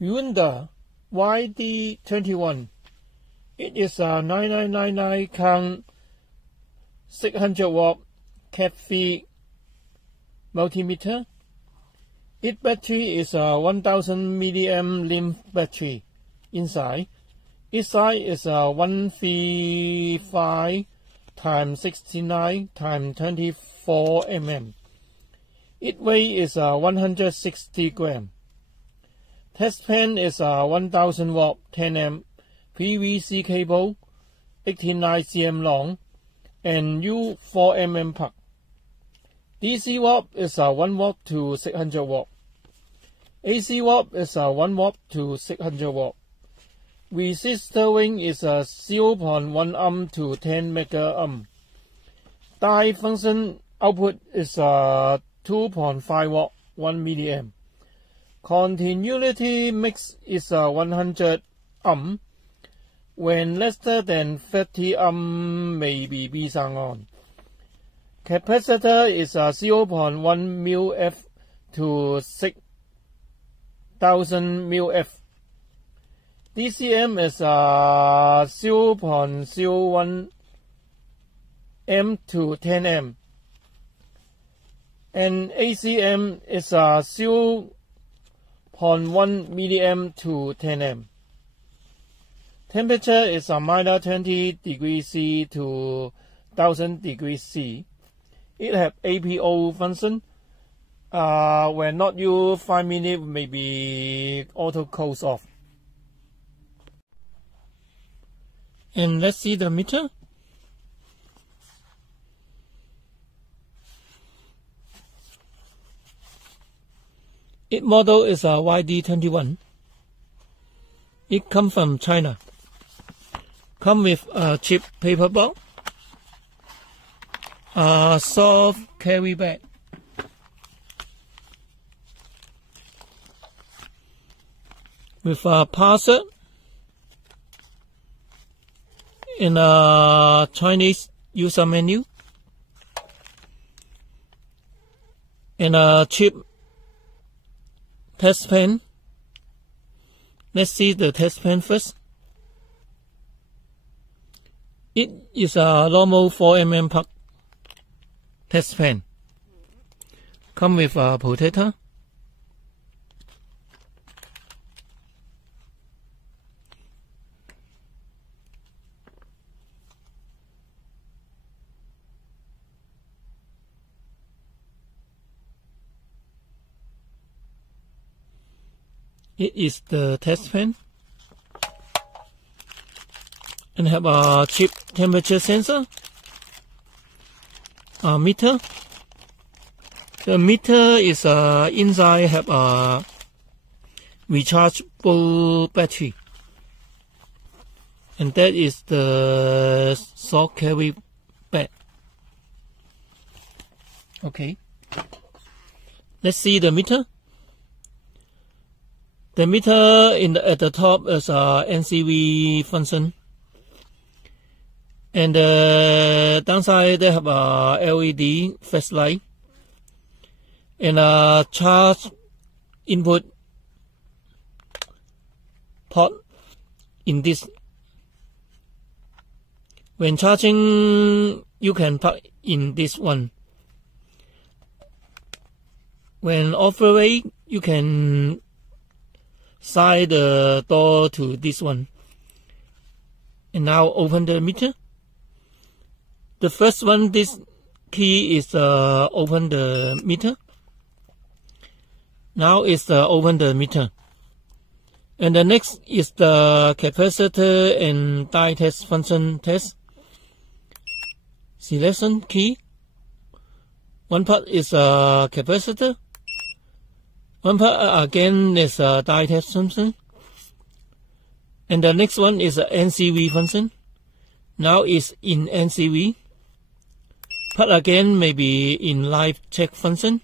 YEUDA-YD21. It is a 9999 count 600 watt CATIII multimeter. Its battery is a 1000 milliamp lithium battery inside. Its size is a 135 x 69 x 24 mm. Its weight is 160 grams. Test pan is a 1000 watt 10 amp PVC cable, 89 cm long, and U 4 mm plug. DC watt is 1 watt to 600 watt. AC watt is 1 watt to 600 watt. Resistor wing is 0.1 ohm to 10 mega ohm. Die function output is 2.5 watt 1 milliamp. Continuity mix is 100 ohm. When less than 30 ohm may be on. Capacitor is 0.1 μF to 6000 μF. DCM is 0.01 M to 10 M. And ACM is 0.1 milliamp to 10 M. Temperature is minus 20 degrees C to 1000 degrees C. It has APO function. When not used 5 minutes, maybe auto close off. And let's see the meter. Its model is a YD21. It comes from China. Come with a cheap paper box, a soft carry bag, with a parcel and a Chinese user menu, and a cheap test pen. Let's see the test pen first. It is a normal 4 mm plug test pen. Come with a protector. It is the test pen. And have a cheap temperature sensor, a meter. The meter is inside have a rechargeable battery, and that is the soft carry bag. Okay, let's see the meter. The meter at the top is a NCV function. And downside they have a LED flashlight and a charge input port in this. When charging, you can plug in this one. When operate, you can slide the door to this one. And now open the meter. The first one, this key is open the meter. Now is open the meter. And the next is the capacitor and die test function test. Selection key. One part is a capacitor. One part again is a die test function. And the next one is a NCV function. Now is in NCV. Part again may be in live check function.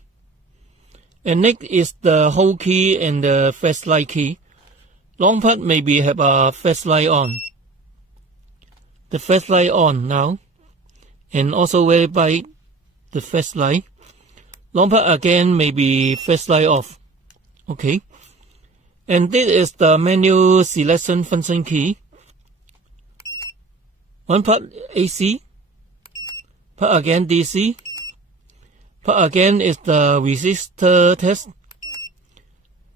And next is the hold key and the flashlight key. Long part maybe have a flashlight on. The flashlight on now. And also verify the flashlight. Long part again maybe flashlight off. Okay. And this is the manual selection function key. One part AC, part again DC, part again is the resistor test,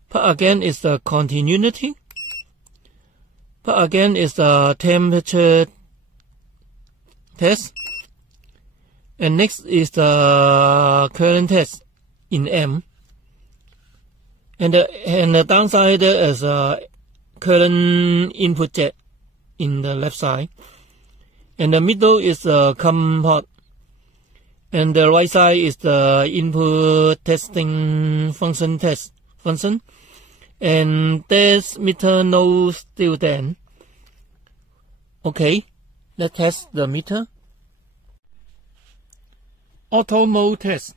part again is the continuity, part again is the temperature test, and next is the current test in M. And the downside is a current input jet in the left side. And the middle is the COM port. And the right side is the input testing function test function. And this meter no still then. Okay, let's test the meter. Auto mode test.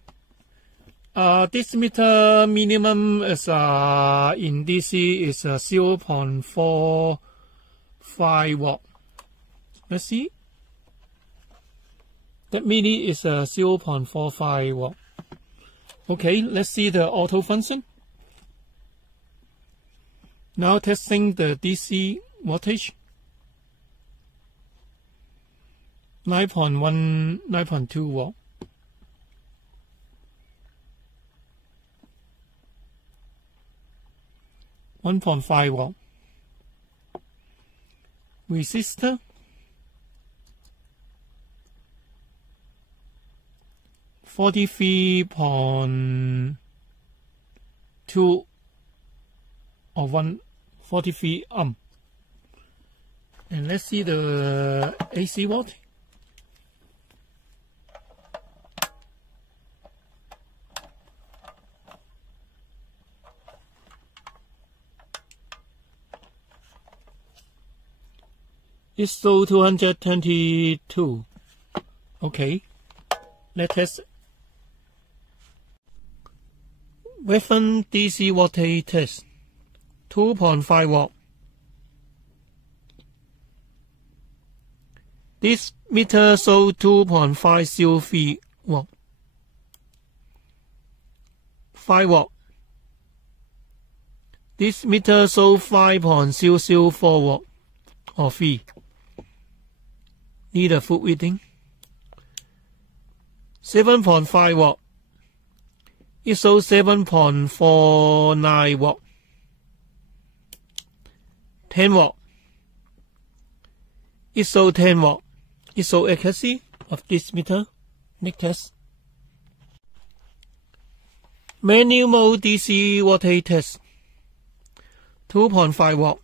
This meter minimum is in DC is 0.45 watt. Let's see. That mini is 0.45 watt. Okay, let's see the auto function. Now testing the DC voltage. 9.1, 9.2 watt. $1.5 watt. Resistor 43.2 or 143 ohm. And let's see the AC voltage. It's so 222. Okay, let's test. Reference DC voltage test. 2.5 watt. This meter shows 2.503 watt. 5 watt. This meter shows 5.004 watt or 3. Need a full reading. 7.5 watt. It shows 7.49 watt. 10 watt. It shows 10 watt. It shows accuracy of this meter. Next test. Manual mode DC voltage test. 2.5 watt.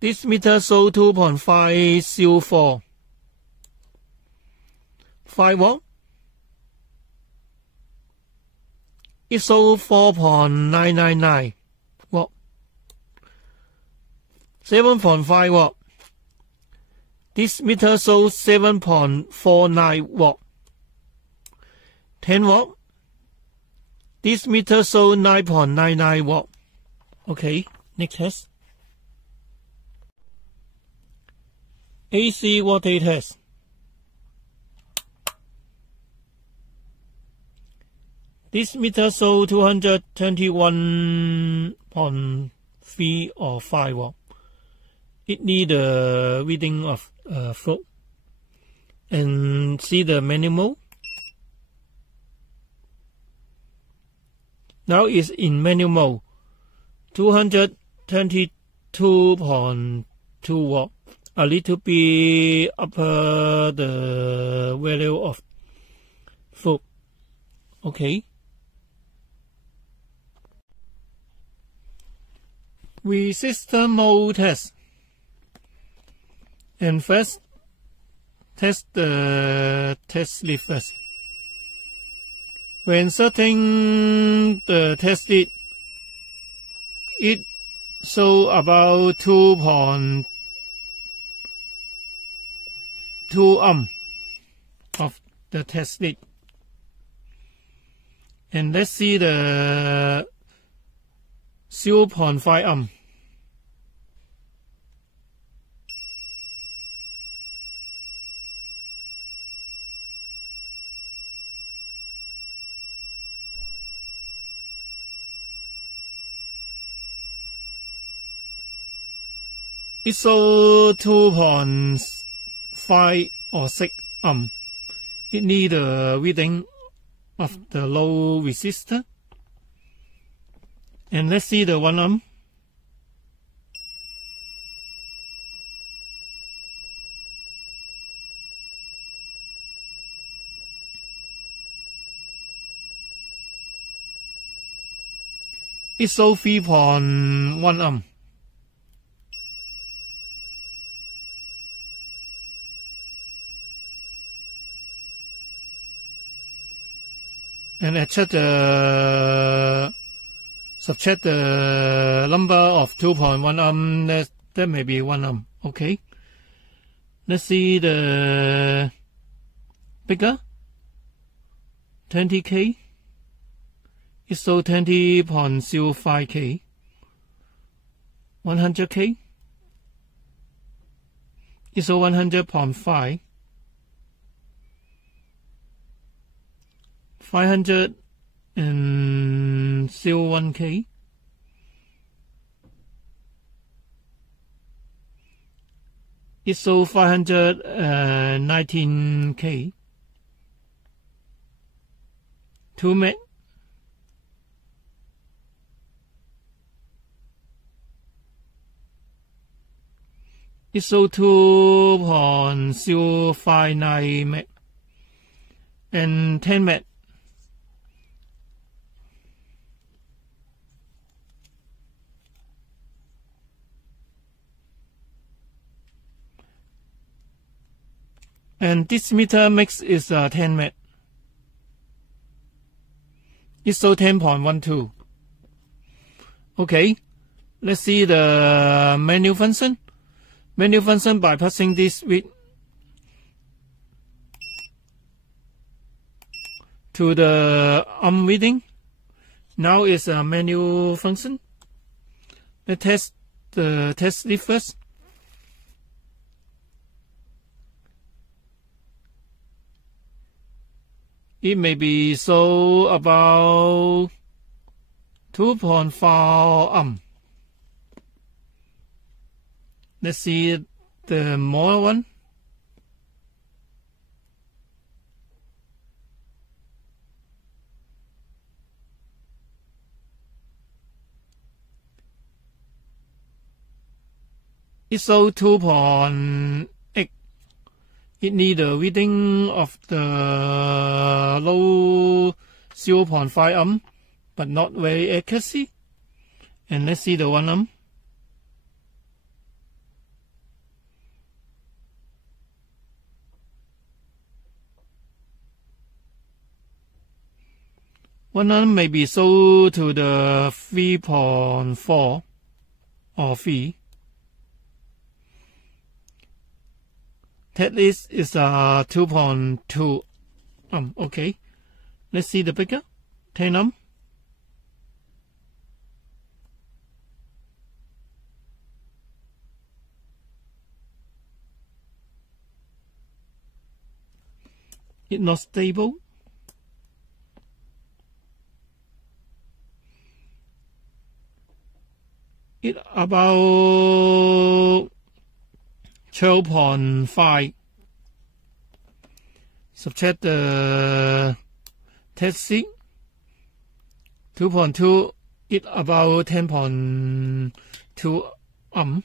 This meter shows 2.504. 5 watt. It shows 4.999 watt. 7.5 watt. This meter shows 7.49 watt. 10 watt. This meter shows 9.99 watt. Okay, next test. AC voltage test. This meter shows 221.3 or 5 watt. It needs a reading of flow. And see the manual mode. Now it's in manual mode. 222.2 watt. A little bit upper the value of flow. Okay. Resistor mode test. And first, test the test lead first. When setting the test lead, it shows about 2.2 ohm of the test lead. And let's see the 0.5 ohm. It shows 2.5 or 6 ohm. It needs a reading of the low resistor. And let's see the 1 ohm. It shows 3.1 ohm. And subtract the number of 2.1 ohm, that may be 1 ohm. Okay. Let's see the bigger. 20K. It shows 20.05K. 100K. It shows 100.5. 501K. It shows 519K. 2 meg. It shows 2.059 meg. And 10 meg. And this meter mix is 10 meg. It shows 10.12. Okay, let's see the menu function. Menu function by passing this read to the ohm reading. Now it's a menu function. Let's test the test it first. It may be so about 2.4 ohm. Let's see the more one. It shows 2.8. It needs a reading of the low 0.5 ohm, but not very accuracy. And let's see the 1 ohm. One ohm may be so to the 3.4 or 3. That is 2.2 ohm. Okay, let's see the bigger 10 ohm. It's not stable. It about 12.5. Subtract the CATIII 2.2. It about 10.2 ohm.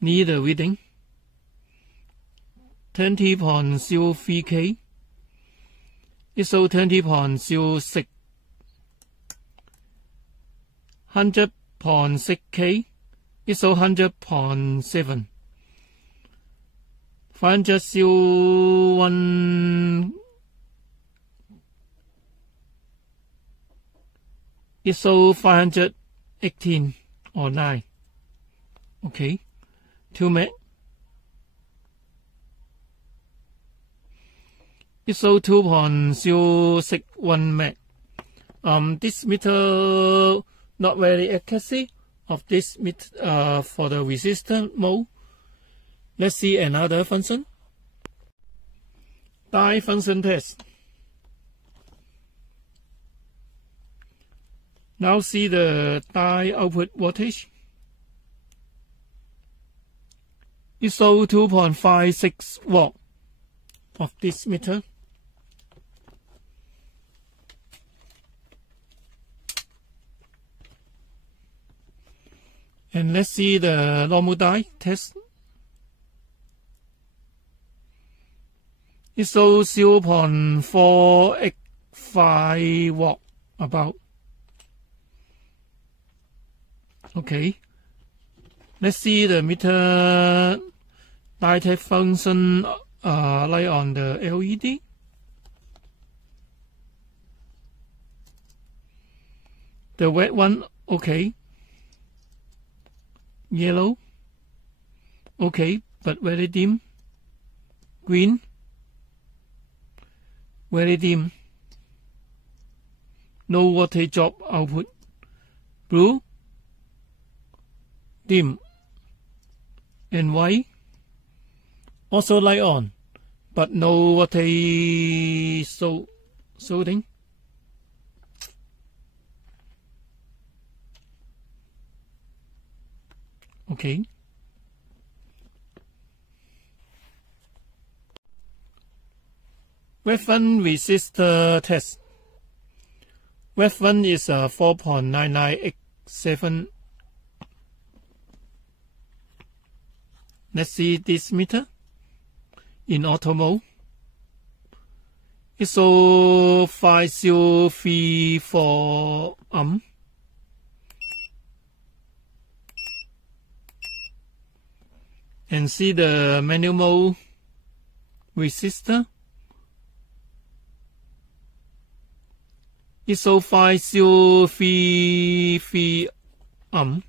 Need a reading 20.03K. It shows 20.06. 100.6K. It shows 100.7. 501. It shows 518 or 9. Okay. 2 meg. It shows 2.061 meg. This meter not very accuracy of this meter for the resistor mode. Let's see another function. Die function test. Now see the die output voltage. It shows 2.56 watt of this meter. And let's see the normal die test. It shows 0.485 watt about. Okay. Let's see the meter die test function light on the LED. The red one, okay. Yellow, okay, but very dim. Green, very dim. No voltage drop output. Blue, dim. And white, also light on, but no voltage showing. Okay. Resistor resistor test. Resistor is 4.9987. Let's see this meter in auto mode. It's so 5034 ohm. And see the manual mode resistor. It's so 5033 ohm.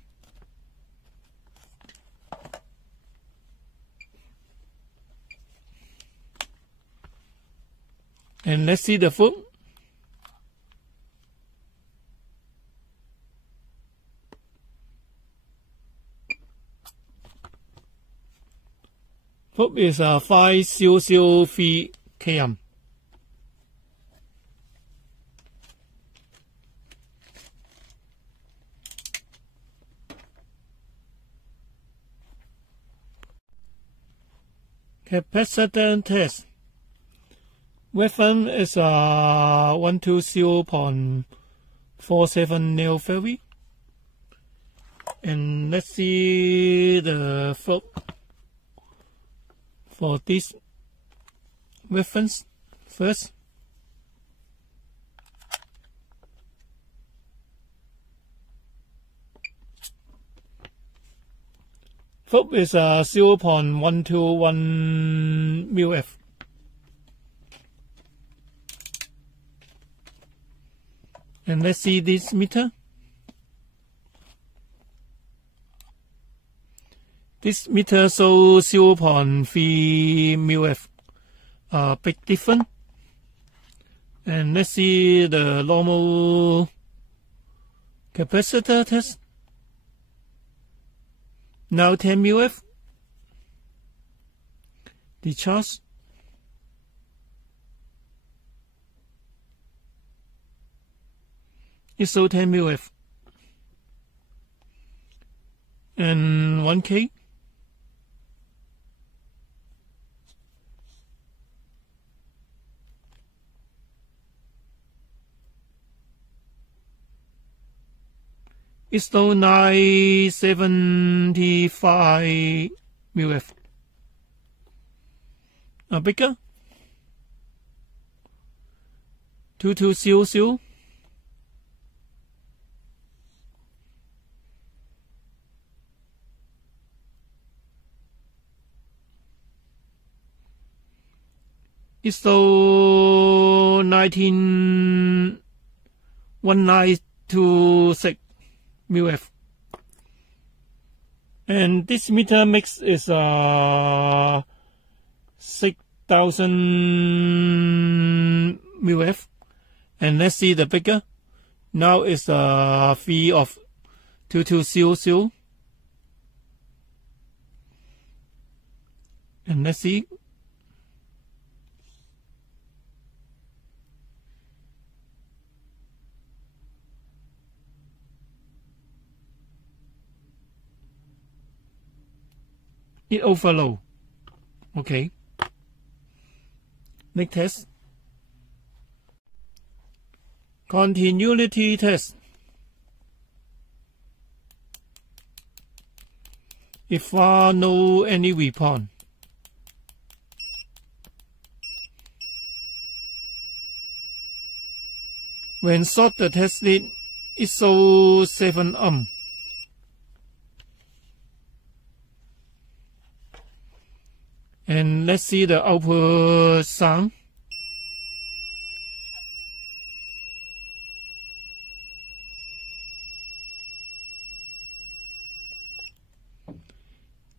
And let's see the foot. Foot is 5003 km. Capacitor test. Weapon is 120.47 nanofarad. And let's see the foot for this reference first. Foot is 0.121 μF. And let's see this meter. This meter shows 0.3 μF. Big difference. And let's see the normal capacitor test. Now 10 μF. The charge. It's so 10 μF. And 1K. It's still 975 μF. Bigger. 2200. It's still 1926 μF. And this meter mix is 6000 μF. And let's see the bigger. Now it's 3 of 2200. And let's see. it overload. Okay. Next test. Continuity test. If far no any response. When short the test lead, it shows 7 ohm. And let's see the output sound.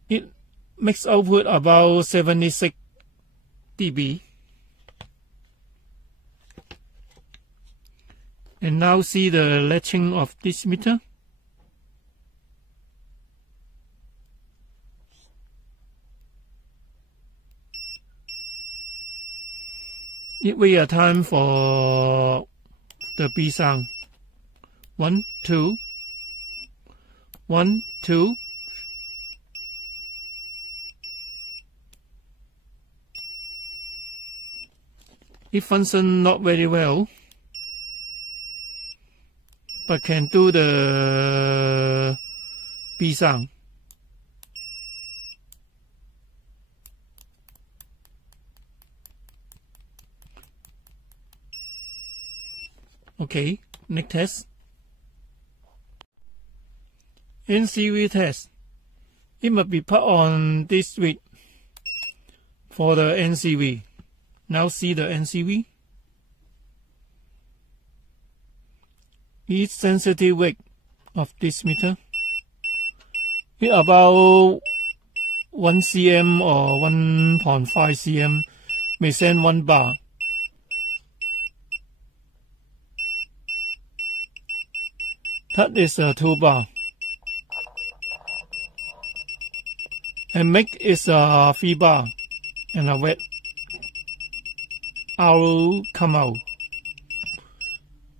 It makes output about 76 dB. And now see the latching of this meter. It wait a time for the B sound. 1, 2, 1, 2. It functions not very well, but can do the B sound. Okay, next test. NCV test. It must be put on this switch for the NCV. Now see the NCV. Its sensitive weight of this meter is about 1 cm or 1.5 cm, may send 1 bar. That is a 2 bar. And make is a 3 bar and a wet arrow come out.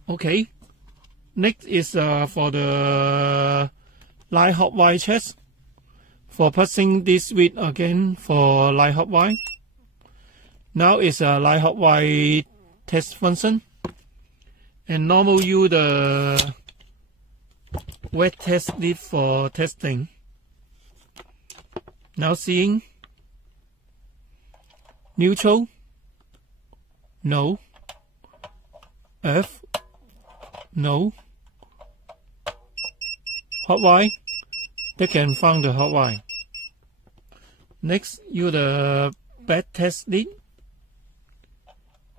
Okay. Next is for the light hot wire test. For pressing this switch again for light hot wire. Now is a light hot wire test function. And normal use the wet test lead for testing. Now seeing neutral, no, F, no, hot wire, they can find the hot wire. Next, use the bad test lead,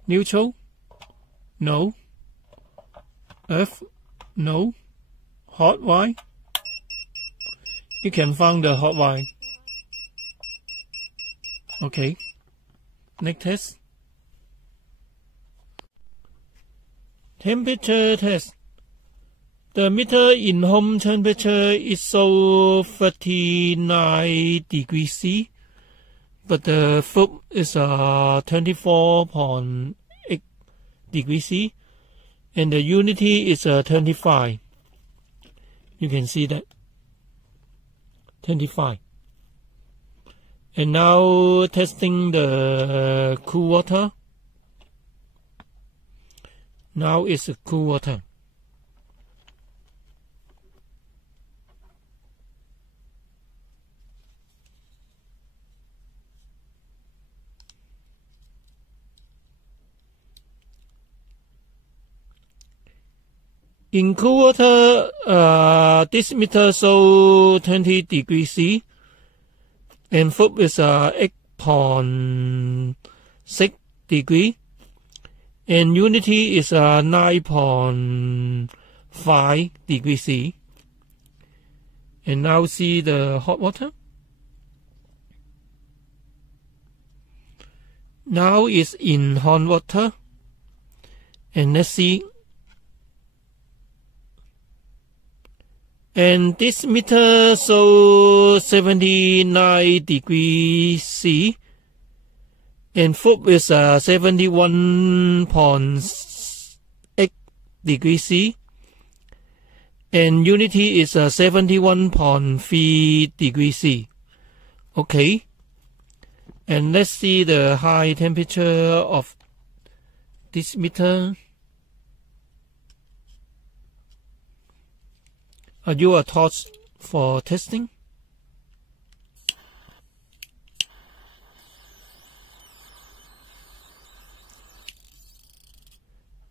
neutral, no, F, no, hot wire, you can find the hot wire. Okay, next test. Temperature test. The meter in home temperature is so 39 degrees C, but the foot is 24.8 degrees C, and the unity is 25. You can see that 25. And now testing the cool water. Now it's cool water. In cool water, this meter shows 20 degrees C, and foot is 8.6 degree, and unity is 9.5 degrees C. And now see the hot water. Now it's in hot water, and let's see. And this meter shows 79 degrees C, and foot is 71.8 degrees C, and unity is 71.3 degrees C. Okay. And let's see the high temperature of this meter. Are you a torch for testing?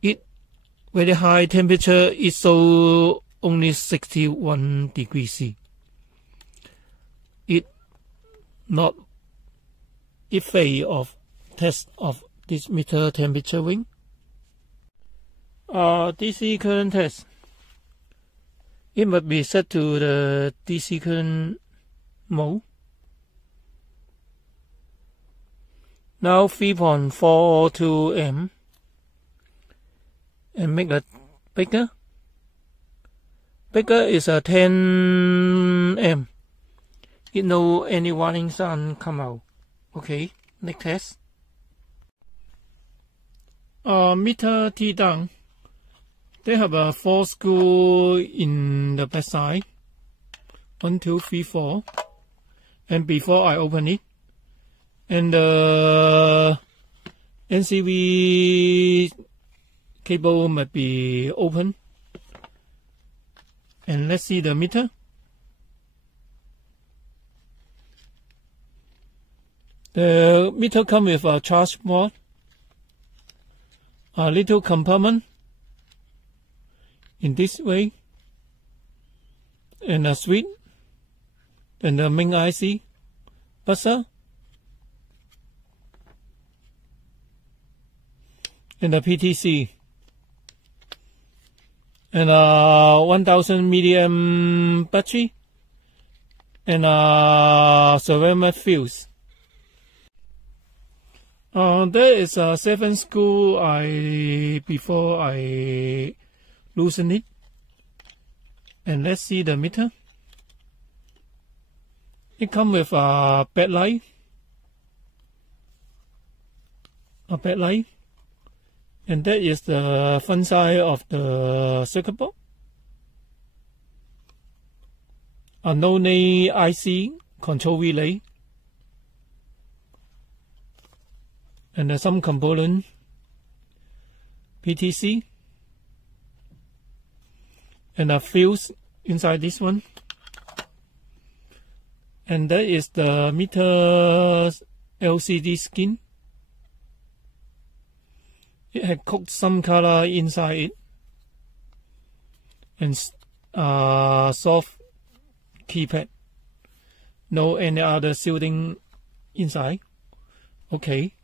It very high temperature is so only 61 degrees C. It not effect of test of this meter temperature ring. DC current test. It must be set to the DC current mode. Now 3.42 amp, and make it bigger. Bigger is a 10 amp. It no any warning sign come out. Okay, next test. Meter T down. They have a 4 screw in the back side. 1, 2, 3, 4. And before I open it, and the NCV cable might be open. And let's see the meter. The meter comes with a charge port, a little compartment in this way, and a switch, and the main IC, buzzer, and the PTC, and a 1000 milliamp battery, and a ceramic fuse. There is a 7 screw before I loosen it. And let's see the meter. It comes with a backlight. And that is the front side of the circuit board. A no-name IC control relay. And some component, PTC, and a fuse inside this one. And that is the meter LCD skin. It had cooked some color inside it, and soft keypad. No any other shielding inside. Okay.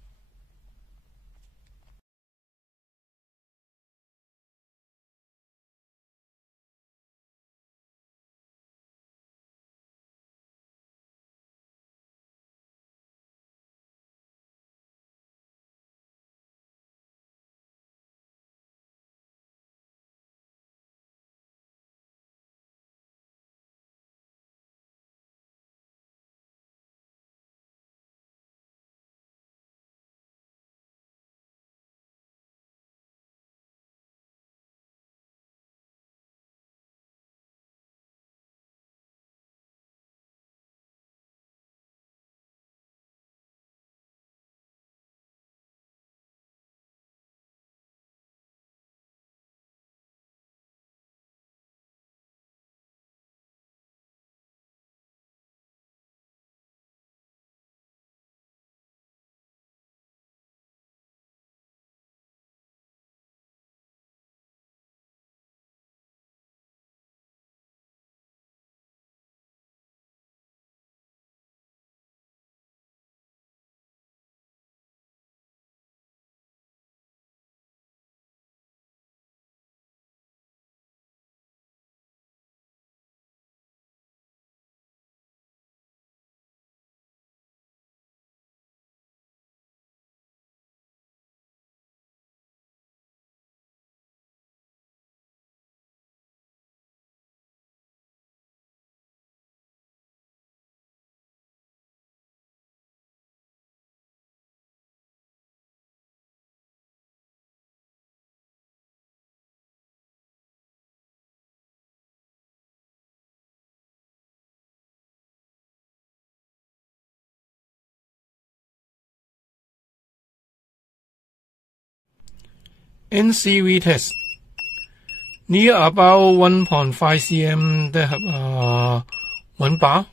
NCV test. Near about 1.5 cm, they have 1 bar,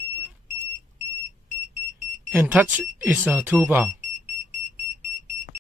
and touch is 2 bar.